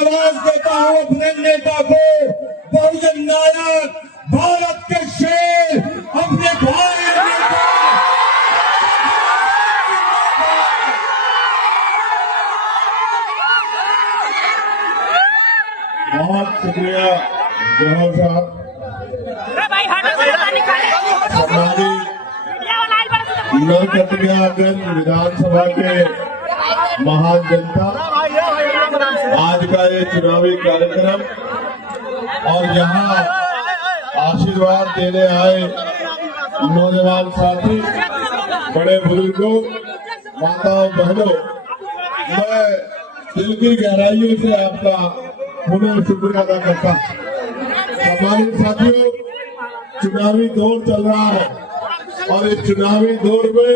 आवाज देता हूं अपने नेता को, बहुजन नायक, भारत के शेर, अपने भाई नेता। बहुत शुक्रिया जवाहर साहब। नरकटियागंज विधानसभा के महान जनता, आज का ये चुनावी कार्यक्रम और यहाँ आशीर्वाद देने आए नौजवान साथी, बड़े बुजुर्गों, माताओं, बहनों, मैं दिल की गहराइयों से आपका पुनः शुक्रिया अदा करता हूँ। सम्मानित साथियों, चुनावी दौर चल रहा है और इस चुनावी दौर में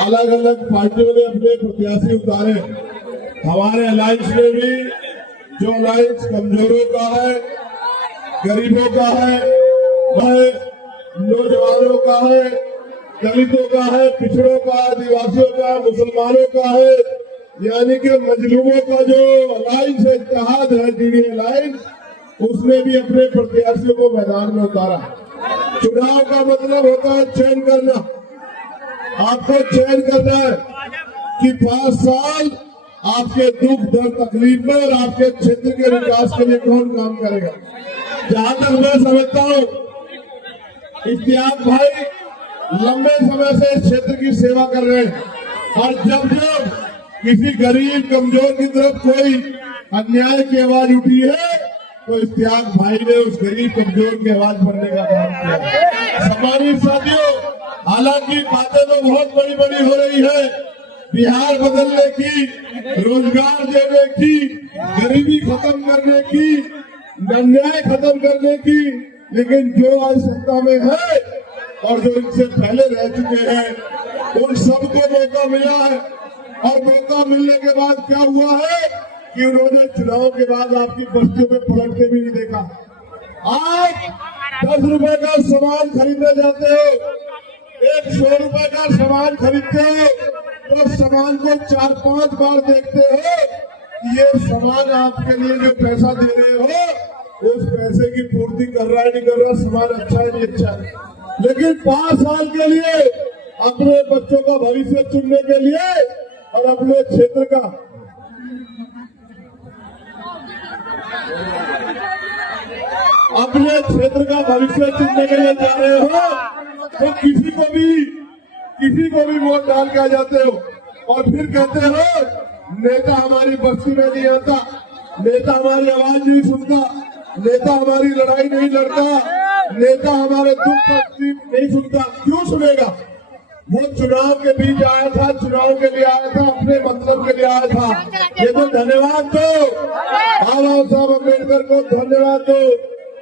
अलग अलग पार्टियों ने अपने प्रत्याशी उतारे। हमारे अलायंस में भी जो अलायंस कमजोरों का है, गरीबों का है, नौजवानों का है, दलितों का है, पिछड़ों का, आदिवासियों का, मुसलमानों का है, यानी कि मजलूमों का जो अलायंस है, इत्तेहाद है, डीडी अलायंस, उसने भी अपने प्रत्याशियों को मैदान में उतारा। चुनाव का मतलब होता है चयन करना। आपको चयन करना है कि 5 साल आपके दुख दर्द तकलीफ में और आपके क्षेत्र के विकास के लिए कौन काम करेगा। जहां तक मैं समझता हूँ, इश्तियाक भाई लंबे समय से इस क्षेत्र की सेवा कर रहे हैं और जब जब किसी गरीब कमजोर की तरफ कोई अन्याय की आवाज उठी है तो इश्तियाक भाई ने उस गरीब कमजोर की आवाज भरने का काम किया। सम्मानित साथियों, हालांकि बातें तो बहुत बड़ी बड़ी हो रही है, बिहार बदलने की, रोजगार देने की, गरीबी खत्म करने की, अन्याय खत्म करने की, लेकिन जो आज सत्ता में है और जो इनसे पहले रह चुके हैं उन सबको मौका मिला है। और मौका मिलने के बाद क्या हुआ है कि उन्होंने चुनाव के बाद आपकी बस्तियों में पलट के भी नहीं देखा। आप 10 रुपए का सामान खरीदने जाते हो, 100 रुपए का सामान खरीदते हो तो सामान को 4-5 बार देखते हो कि ये सामान आपके लिए जो पैसा दे रहे हो उस पैसे की पूर्ति कर रहा है नहीं कर रहा, सामान अच्छा है नहीं अच्छा है। लेकिन 5 साल के लिए अपने बच्चों का भविष्य चुनने के लिए और अपने क्षेत्र का भविष्य चुनने के लिए जा रहे हो तो किसी को भी वोट डाल के आ जाते हो और फिर कहते हो नेता हमारी बस्ती में नहीं आता, नेता हमारी आवाज नहीं सुनता, नेता हमारी लड़ाई नहीं लड़ता, नेता हमारे दुख तकलीफ नहीं सुनता। क्यों सुनेगा? वो चुनाव के बीच आया था, चुनाव के लिए आया था, अपने मतलब के लिए आया था। ये तो धन्यवाद दो बाबा साहब अम्बेडकर को, धन्यवाद दो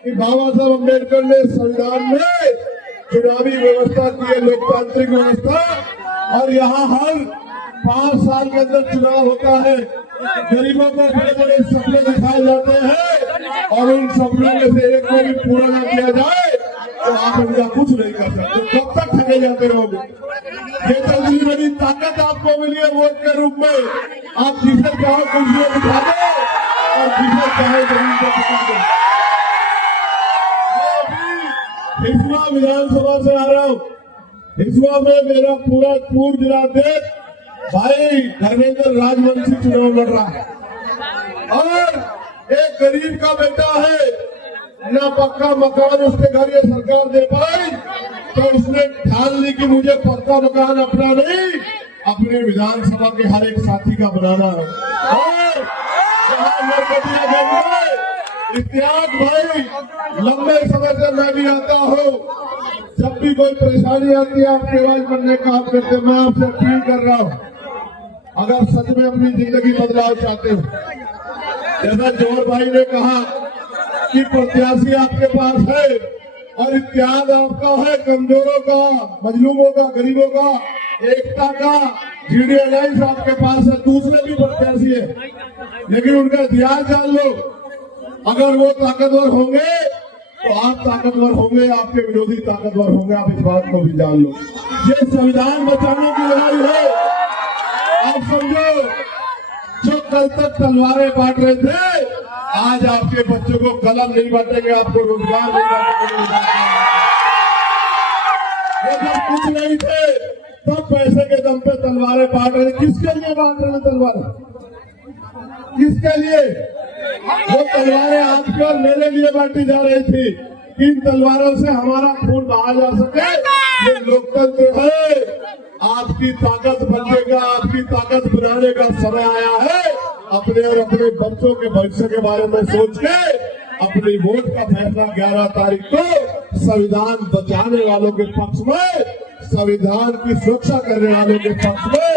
कि बाबा साहब अम्बेडकर ने संविधान में चुनावी व्यवस्था की है, लोकतांत्रिक व्यवस्था, और यहाँ हर 5 साल के अंदर चुनाव होता है। गरीबों को बड़े बड़े सपने दिखाए जाते हैं और उन सपनों में से एक को भी पूरा न किया जाए तो आप उनका कुछ नहीं कर सकते, कब तक ठगे जाते रहोगे। ये तल्ली बड़ी ताकत आपको मिली है वोट के रूप में, आप जिसे चाहो कुर्सियों बिठा दो और जिसे चाहे जमीन पर बिठा दो। हिस्सा विधानसभा से आ रहा हूँ, हिस्सा में मेरा पूरा पूर्व जिलाध्यक्ष भाई धर्मेंद्र राजवंशी चुनाव लड़ रहा है और एक गरीब का बेटा है, ना पक्का मकान उसके घर ये सरकार दे पाई तो उसने ठान ली कि मुझे पक्का मकान अपना नहीं, अपने विधानसभा के हर एक साथी का बनाना है। और इश्तियाक भाई लंबे समय से मैं भी आता हूँ, जब भी कोई परेशानी आती है आपके आवाज बनने का काम करते, मैं आपसे अपील कर रहा हूँ, अगर सच में अपनी जिंदगी बदलाव चाहते हो, जैसा जौहर भाई ने कहा कि प्रत्याशी आपके पास है और इत्तेहाद आपका है, कमजोरों का, मजलूमों का, गरीबों का, एकता का, डीडी अलायंस आपके पास है, दूसरे भी प्रत्याशी है, लेकिन उनका इतिहास जान लो। अगर वो ताकतवर होंगे तो आप ताकतवर होंगे, आपके विरोधी ताकतवर होंगे, आप इस बात को भी जान लो। ये संविधान बचाने की लड़ाई है। आप समझो, जो कल तक तलवारें बांट रहे थे आज आपके बच्चों को कलम नहीं बांटेंगे, आपको रोजगार नहीं बांटेंगे। वो जब कुछ नहीं थे तब पैसे के दम पे तलवारें बांट रहे। किसके लिए बांट रहे हैं तलवारें? किसके लिए? वो तलवारें आपके और मेरे लिए बांटी जा रही थी। इन तलवारों से हमारा खून बहा जा सके। ये लोकतंत्र है। आपकी ताकत बचेगा, आपकी ताकत बनाने का समय आया है। अपने और अपने बच्चों के भविष्य के बारे में सोच के अपनी वोट का फैसला 11 तारीख को संविधान बचाने वालों के पक्ष में, संविधान की सुरक्षा करने वालों के पक्ष में,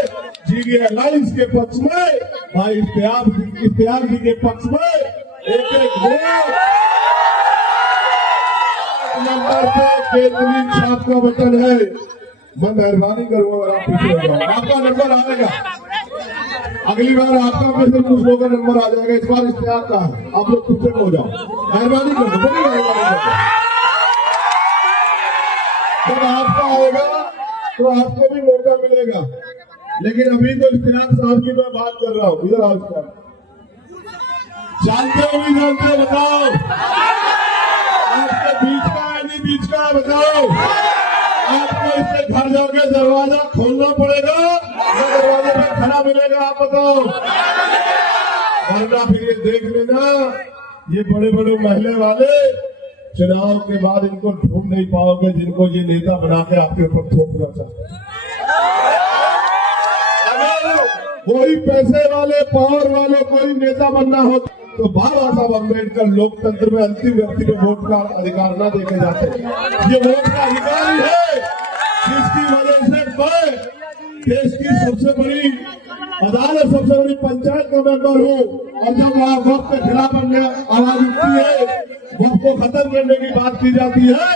जीडी अलायंस के पक्ष में, भाई इफ्तियार जी के पक्ष में एक वोट नंबर पे केंद्रीय छाप का बटन है। मैं मेहरबानी करूंगा अगर आप पीछे हो जाओ, आपका नंबर आएगा। अगली बार आपका में से कुछ लोगों का नंबर आ जाएगा। इस बार इख्तियार का है, आप लोग पीछे हो जाओ। मेहरबानी करो, जब आपका होगा तो आपको भी मौका मिलेगा। लेकिन अभी तो इख्तियार साहब की मैं बात कर रहा हूँ। इधर आओ, जानते हो नहीं जानते बताओ? आपके बीच का है नहीं बीच का बताओ? आपको इससे घर जाके दरवाजा खोलना पड़ेगा या दरवाजे पे खड़ा मिलेगा? आप बताओ। वरना फिर ये देख लेना, ये बड़े बड़े महले वाले चुनाव के बाद इनको ढूंढ नहीं पाओगे, जिनको ये नेता बना के आपके ऊपर थोपना चाहते हैं। अगर वही पैसे वाले पावर वाले कोई नेता बनना हो तो बाबा साहब अम्बेडकर लोकतंत्र में अंतिम व्यक्ति को वोट का अधिकार न देखे जाते। ये वोट का अधिकार ही है जिसकी वजह से मैं देश की सबसे बड़ी अदालत, सबसे बड़ी पंचायत का मेंबर हूँ। और जब वहाँ वक्त के खिलाफ आवाज उठती है, वक्त को खत्म करने की बात की जाती है,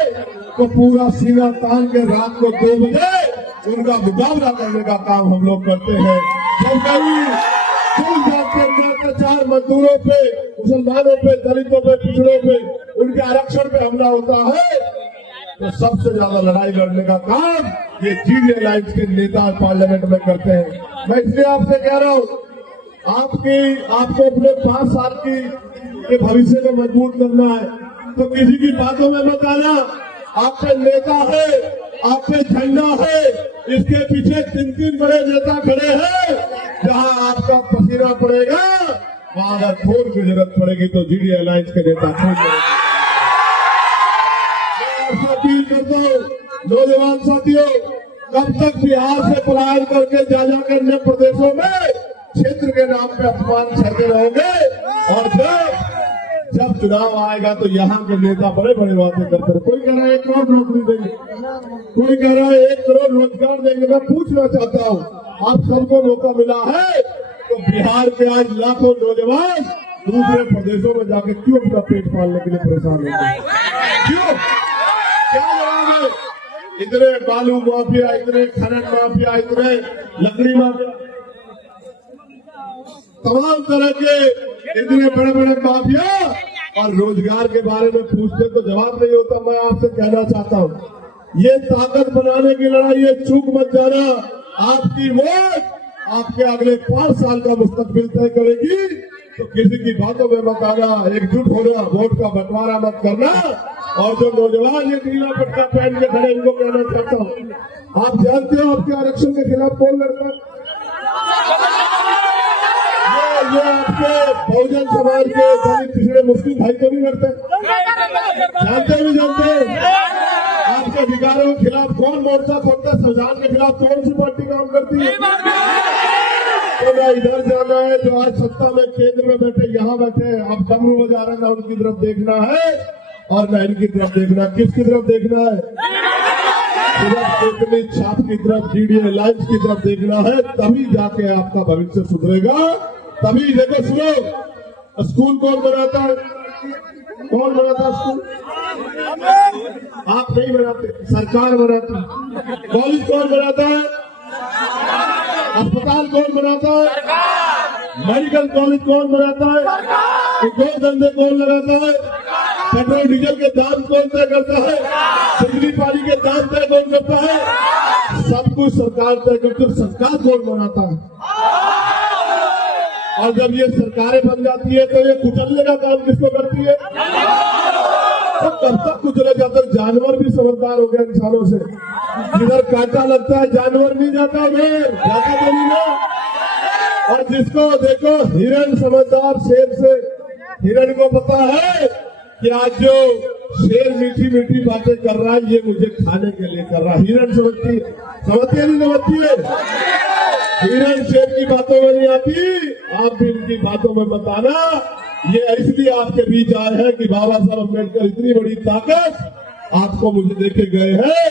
तो पूरा सीना तान के रात को 2 बजे उनका मुकाबला करने का काम हम लोग करते हैं। जब कभी अत्याचार मजदूरों पे, मुसलमानों पे, दलितों पे, पिछड़ों पे, उनके आरक्षण पे हमला होता है, तो सबसे ज्यादा लड़ाई लड़ने का काम ये जीडी अलायंस के नेता पार्लियामेंट में करते हैं। मैं इसलिए आपसे कह रहा हूँ, आपको अपने 5 साल के भविष्य को मजबूत करना है तो किसी की बातों में मत आना। आप पे नेता है, आप पे झंडा है, इसके पीछे 3 बड़े नेता खड़े हैं। जहां आपका पसीना पड़ेगा वहां अगर खून की जरूरत पड़ेगी तो जीडी अलायंस के नेता खून करेंगे। मैं आपसे अपील करता हूँ, नौजवान साथियों, कब तक बिहार से पलायन करके जा कर अन्य प्रदेशों में क्षेत्र के नाम पे अपमान सहते रहोगे? और जब चुनाव आएगा तो यहाँ के नेता बड़े बड़े वादे करते हैं। कोई कह रहा है 1 करोड़ नौकरी देंगे, कोई कह रहा है 1 करोड़ रोजगार देंगे। मैं पूछना चाहता हूँ, आप सबको मौका मिला है तो बिहार के आज लाखों नौजवान दूसरे प्रदेशों में जाके क्यों अपना पेट पालने के लिए परेशान होते हैं? क्यों? क्या जवाब है? इतने बालू माफिया, इतने खनन माफिया, इतने लकड़ी माफिया, तमाम तरह के इतने बड़े बड़े माफिया, और रोजगार के बारे में पूछते तो जवाब नहीं होता। मैं आपसे कहना चाहता हूँ, ये ताकत बनाने की लड़ाई है, चूक मत जाना। आपकी वोट आपके अगले 5 साल का मुस्तकबिल तय करेगी। तो किसी की बातों में मत आना, एकजुट होना, वोट का बंटवारा मत करना। और जो नौजवान ये नीला पट्टा पहन के खड़े, इनको कहना चाहता हूँ, आप जानते हो आपके आरक्षण के खिलाफ कौन लड़ता है? ये आपके बहुजन समाज के दलित, पिछड़े, मुस्लिम भाई तो नहीं लड़ते? जानते भी जानते? आपके अधिकारों के खिलाफ कौन मोर्चा खोलता है? संविधान के खिलाफ कौन सी पार्टी काम करती है? तो ना इधर जाना है, जो आज सत्ता में केंद्र में बैठे, यहाँ बैठे, आप डमरू बजा रहे हैं, ना उनकी तरफ देखना है और ना इनकी तरफ देखना। किसकी तरफ देखना है? सिर्फ केंद्रीय छाप की तरफ, जीडी अलायंस की तरफ देखना है। तभी जाके आपका भविष्य सुधरेगा। तभी देखो, सुनो, स्कूल कौन बनाता है? कौन बनाता है स्कूल? आप नहीं बनाते, सरकार बनाती है। कॉलेज कौन बनाता है? अस्पताल कौन बनाता है? मेडिकल कॉलेज कौन बनाता है? उद्योग धंधे कौन लगाता है? पेट्रोल डीजल के दाम कौन तय करता है? बिजली पानी के दाम तय कौन करता है? सब कुछ सरकार तय करती है। सरकार कौन बनाता है? और जब ये सरकारें बन जाती है तो ये कुचलने का काम किसको करती है? तो कब तक कुचले? जब तक जानवर भी समझदार हो गया इंसानों से। जिधर कांटा लगता है जानवर नहीं जाता, उधर जाता तो नहीं ना। और जिसको देखो हिरण समझदार शेर से, हिरण को पता है कि आज जो शेर मीठी मीठी बातें कर रहा है ये मुझे खाने के लिए कर रहा है। हिरण समझती है नहीं समझती है? हिरण शेर की बातों में नहीं आती। आप भी इनकी बातों में बताना। ये इसलिए आपके बीच आए हैं कि बाबा साहब अम्बेडकर इतनी बड़ी ताकत आपको मुझे देखे गए हैं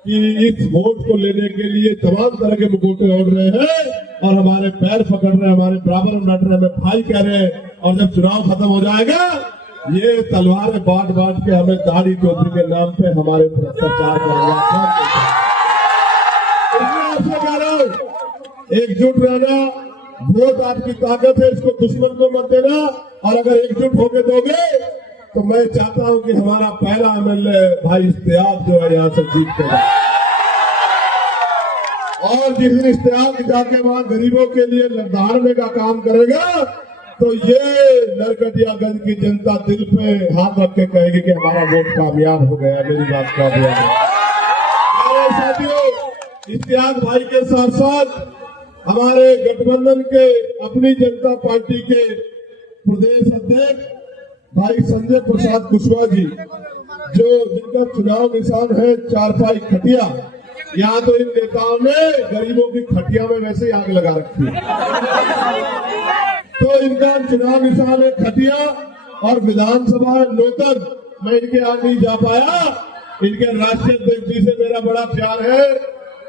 कि इस वोट को लेने के लिए तमाम तरह के मुखौटे ओढ़ रहे हैं और हमारे पैर पकड़ रहे हैं, हमारे बराबर में बैठ रहे हैं, हमें भाई कह रहे हैं। और जब चुनाव खत्म हो जाएगा ये तलवारें बांट बांट के हमें दाढ़ी चौधरी के नाम पे हमारे प्रचार करेंगे। आपसे कह रहा हूं एकजुट रहना, वोट आपकी ताकत है, इसको दुश्मन को मत देना। और अगर एकजुट होके दोगे तो मैं चाहता हूं कि हमारा पहला एमएलए भाई इश्तियाक जो है यहां से जीत के जाए। और जिस दिन इश्तियाक जाके वहां गरीबों के लिए लड़ने का काम करेगा तो ये नरकटियागंज की जनता दिल पे हाथ रख के कहेगी कि हमारा वोट कामयाब हो गया। मेरी बात कामयाब है। साथियों, इश्तियाक भाई के साथ साथ हमारे गठबंधन के अपनी जनता पार्टी के प्रदेश अध्यक्ष भाई संजय प्रसाद कुशवाहा जी, जो जिनका चुनाव निशान है चारपाई खटिया। यहाँ तो इन नेताओं ने गरीबों की खटिया में वैसे ही आग लगा रखी है। तो इनका चुनाव निशान है खटिया और विधानसभा नौतन। मैं इनके यहाँ नहीं जा पाया। इनके राष्ट्रीय अध्यक्ष जी से मेरा बड़ा प्यार है।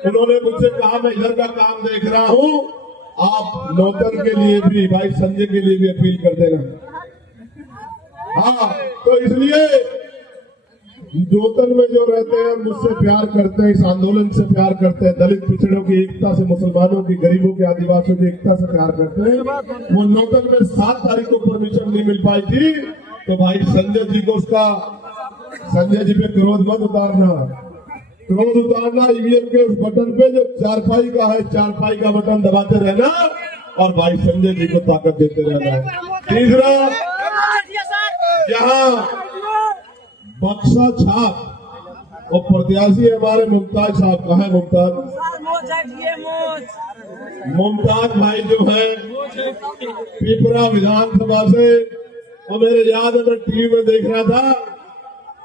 उन्होंने मुझसे कहा मैं इधर का काम देख रहा हूं, आप नौतन के लिए भी भाई संजय के लिए भी अपील कर देना। हाँ, तो इसलिए नौतन में जो रहते हैं मुझसे प्यार करते हैं, इस आंदोलन से प्यार करते हैं, दलित पिछड़ों की एकता से, मुसलमानों की, गरीबों के, आदिवासियों की एकता से प्यार करते हैं। वो नौतन में 7 तारीख को परमिशन नहीं मिल पाई थी तो भाई संजय जी को संजय जी पे क्रोध मत उतारना। क्रोध उतारना ईवीएम के उस बटन पे जो चारपाई का है, चारपाई का बटन दबाते रहना और भाई संजय जी को ताकत देते रहना। तीसरा, यहाँ बक्सा छाप और प्रत्याशी हमारे मुमताज साहब। कहाँ है मुमताज? मुमताज भाई जो है पिपरा विधानसभा से, और मेरे याद है मैं टीवी में देख रहा था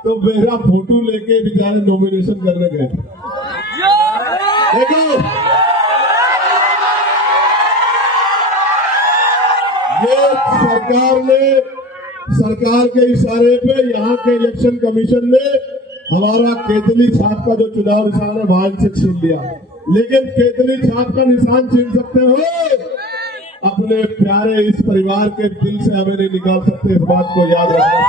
तो मेरा फोटो लेके बेचारे नॉमिनेशन करने गए। देखो ये सरकार के इशारे पे यहाँ के इलेक्शन कमीशन ने हमारा केतली छाप का जो चुनाव निशान है वहां से छीन लिया। लेकिन केतली छाप का निशान छीन सकते हो, अपने प्यारे इस परिवार के दिल से हमें नहीं निकाल सकते। इस बात को याद रखना।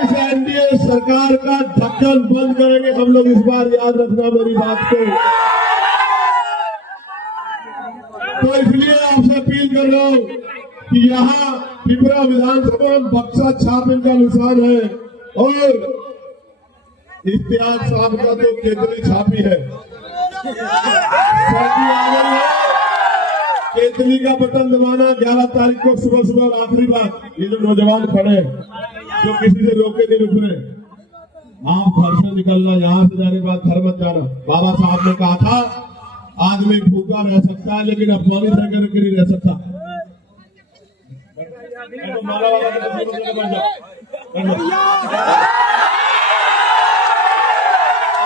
इस एनडीए सरकार का ढक्कन बंद करेंगे हम लोग, इस बार याद रखना मेरी बात को। तो इसलिए आपसे अपील कर रहा हूँ कि यहाँ पिपरा विधानसभा बक्सा छाप इनका निशान है और इश्तियाक साहब का तो केतली छापी है। केतली का बटन दबाना 11 तारीख को सुबह सुबह और आखिरी बात। ये जो नौजवान खड़े जो किसी से रोके नहीं रुक रहे, आप घर से निकलना, यहाँ से जाने के बाद घर मत जाना। बाबा साहब ने कहा था आदमी भूखा रह सकता है लेकिन अपमानी रह के नहीं रह सकता।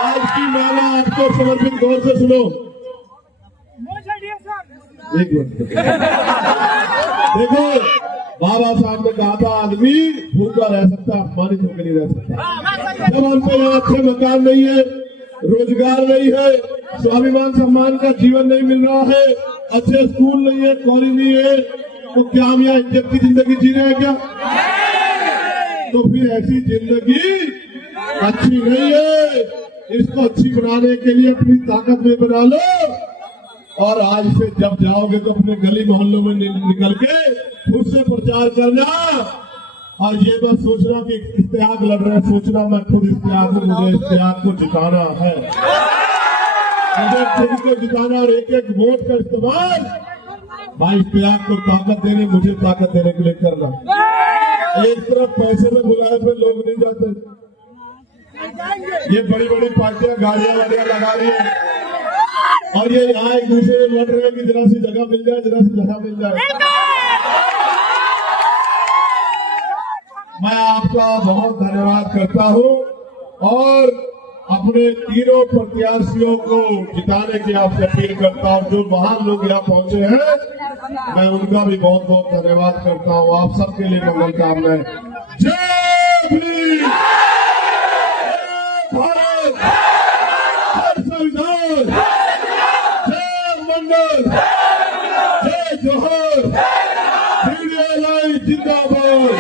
आज की माला आपको समर्पित, गौर से सुनो। एक मिनट देखो, बाबा साहब ने कहा था आदमी भूखा रह सकता, अपमानित होकर नहीं रह सकता। जब हम पे यहाँ अच्छे मकान नहीं है, रोजगार नहीं है, स्वाभिमान सम्मान का जीवन नहीं मिल रहा है, अच्छे स्कूल नहीं है, कॉलेज नहीं है, तो क्या हम यहाँ इज्जत की जिंदगी जी रहे हैं क्या? तो फिर ऐसी जिंदगी अच्छी नहीं है। इसको अच्छी बनाने के लिए अपनी ताकत में बना लो और आज से जब जाओगे तो अपने गली मोहल्लों में निकल के खुद से प्रचार करना। और ये बस सोचना कि इश्तियाक लड़ रहे हैं, सोचना मैं खुद इश्तियाक हूं, मुझे इश्तियाक को जिताना है, मुझे खुद को जिताना और एक एक वोट का इस्तेमाल भाई इश्तियाक को ताकत देने, मुझे ताकत देने के लिए करना। एक तरफ पैसे में बुलाए पे लोग नहीं जाते, ये बड़ी बड़ी पार्टियां गाड़ियां वाड़ियां लगा रही है और ये यहाँ एक दूसरे से लड़ रहे हैं कि जरा सी जगह मिल जाए, जरा सी जगह मिल जाए। मैं आपका बहुत धन्यवाद करता हूं और अपने तीनों प्रत्याशियों को जिताने की आपसे अपील करता हूं। जो महान लोग यहाँ पहुंचे हैं, मैं उनका भी बहुत बहुत धन्यवाद करता हूं। आप सबके लिए मंगल कामनाएं। जय भीम, जय भारत, जय संविधान, जय मंडल, जय जोहर, मीडिया लाइन जिंदाबाद,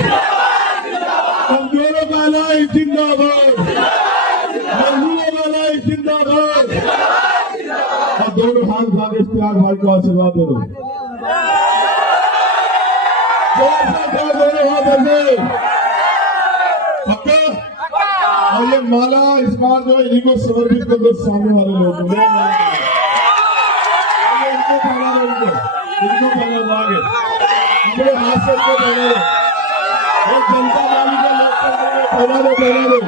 कमजोरों का लाइन जिंदाबाद, मजदूरों का लाइन जिंदाबाद। और दोनों हाथ उठा के इश्तियाक भाई को आशीर्वाद दे दो। दोनों हाथ ऐसे पक्का। और ये माला इस बार जो है इन्हीं को समर्पित कर दो सामने वाले लोगों को। इनको पहना दो, इनको पहना दो, आगे अपने हाथ से इनको पहना दो। जनता वाली को पहना दो, पहना दो।